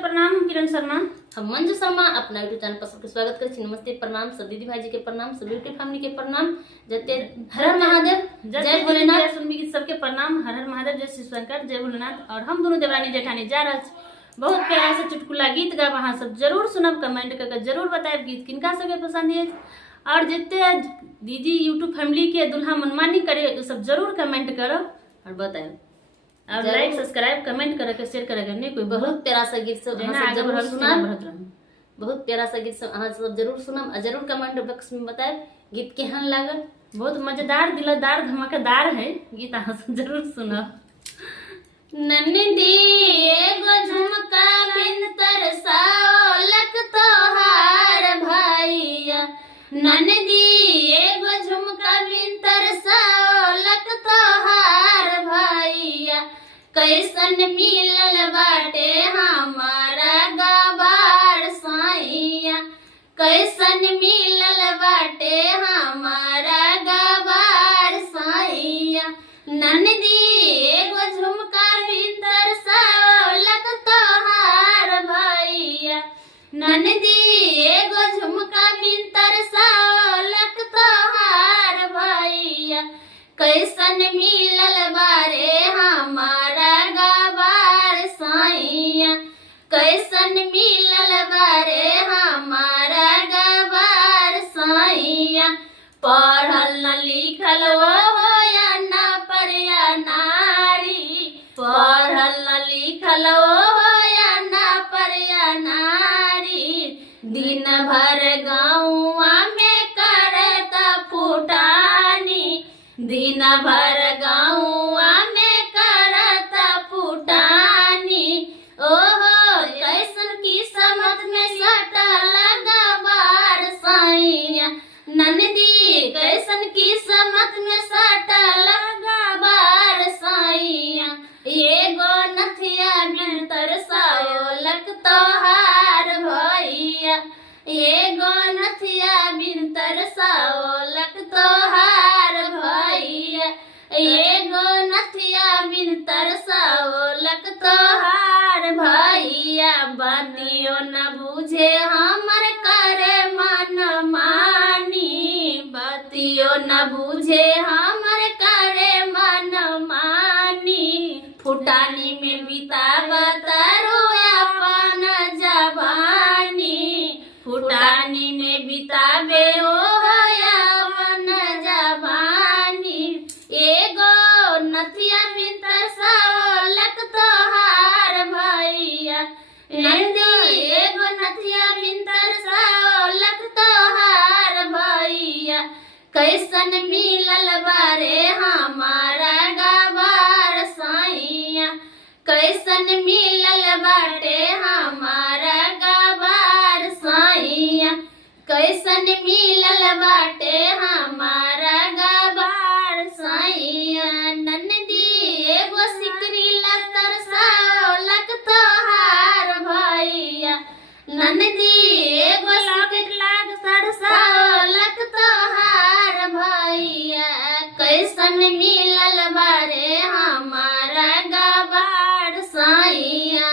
प्रणाम। हम किरण शर्मा, हम मंजू शर्मा अपना यूट्यूब चैनल पर सबके स्वागत करें। नमस्ते, प्रणाम सब दीदी भाई जी के प्रणाम, सब यूट्यूब फैमिली के प्रणाम। जते हर हर महादेव, जय भोलेनाथ। सबके प्रणाम। हर हर महादेव, जय श्री शंकर, जय भोलेनाथ। और हम दोनों देवरानी जेठानी जा रहा बहुत प्यारा से चुटकुला गीत गाब, अहाँ सब जरूर सुनब, कमेंट करके जरूर बताएब गीत किनका सबके पसंद है। और जितने दीदी यूट्यूब फैमिली के दुल्हा मनमानी करे तो सब जरूर कमेंट करो और बताएब, और लाइक सब्सक्राइब कमेंट करके शेयर करके नहीं कोई बहुत प्यारा सा गीत सब जरूर सुना, बहुत प्यारा सा गीत सब अहाँ सब जरूर सुनम और जरूर कमेंट बॉक्स में बताएब गीत केहन लागल। बहुत मजेदार, दिलदार, धमाकेदार है गीत, अहाँ सब जरूर सुनब। नन्दी एगो झुमका बिन तरसाओलक तोहार भैया, नन्दी एगो झुमका बिन तरसाओलक तोहार भैया, कैसन मिलल बाटे हमारा गवार साइया, कैसन मिलल बाटे हमारा गवार साइया, नन्दी एगो झुमका बिन तरसाओलक तोहार भैया, नन्दी एगो झुमका बिन तरसाओलक तोहार भैया, कैसन मिलल बारे हमारा गवार साइया, कैसन मिलल बारे हमारा गवार साइया, पढ़ल न लिखल हो या ना परिया नारी, पढ़ल न लिखल हो या ना परिया नारी, दिन भर गाँवा में करता फुटानी, दिन भर गाँवा में करता फुटानी, ओहो कैसन किस्मत में सटल गवार साइया, नन्दी कैसन किस्मत में सटल गवार साइया, एगो नथिया बिन तरसाओलक तोहार भैया, एगो नथिया बिन तरसाओलक तोहार भैया, एगो नथिया बिन तरसाओलक तोहार भैया, बातियो न बुझे हमर करे मन मानी, बातियो न बुझे हमर करे मन मानी, फुटानी में बितावता रोया अपन जवानी, फुटानी में बितावे रोया अपन जवानी, एगो नथिया बिन तरसाओलक तोहार भैया, नन्दी एगो नथिया बिन तरसाओलक तोहार भैया, कैसन मिलल बारे हमारा गवार साइया, कैसन मिलल बाटे हमारा गवार साइया, कैसन मिलल बाटे हमारा गवार साइया, नन्दी एगो सिकरी ला तरसाओलक तोहार भैया, नन्दी एगो लॉकेट लाग तरसाओलक तोहार भैया, कैसन मिलल बारे हमारा गवार साइया,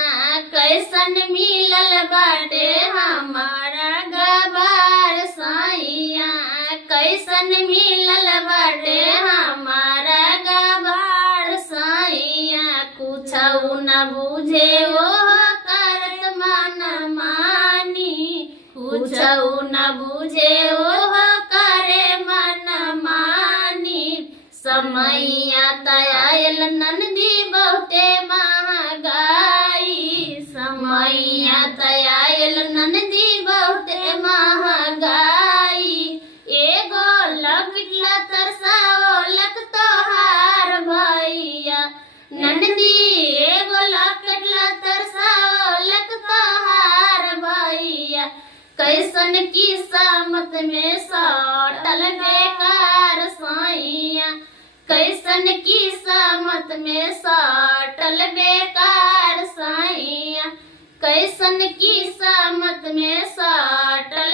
कैसन मिलल बाटे हमारा गवार साइया, कैसन मिलल बाटे हमारा गवार साइया, कुछऊ न बुझे ओ करत मन मानी, कुछऊ न बुझे ओ करे मन मानी, समैया तयायल नन्दी बहुते महंगाई, समैया तयायल नन्दी बहुते महंगाई, एगो लॉकेट ला तरसाओलक तोहार भैया, नन्दी एगो लॉकेट ला तरसाओलक तोहार भैया, कैसन किस्मत में सटल बेकार साइया, कैसन किस्मत में सटल बेकार साइया, कैसन किस्मत में सटल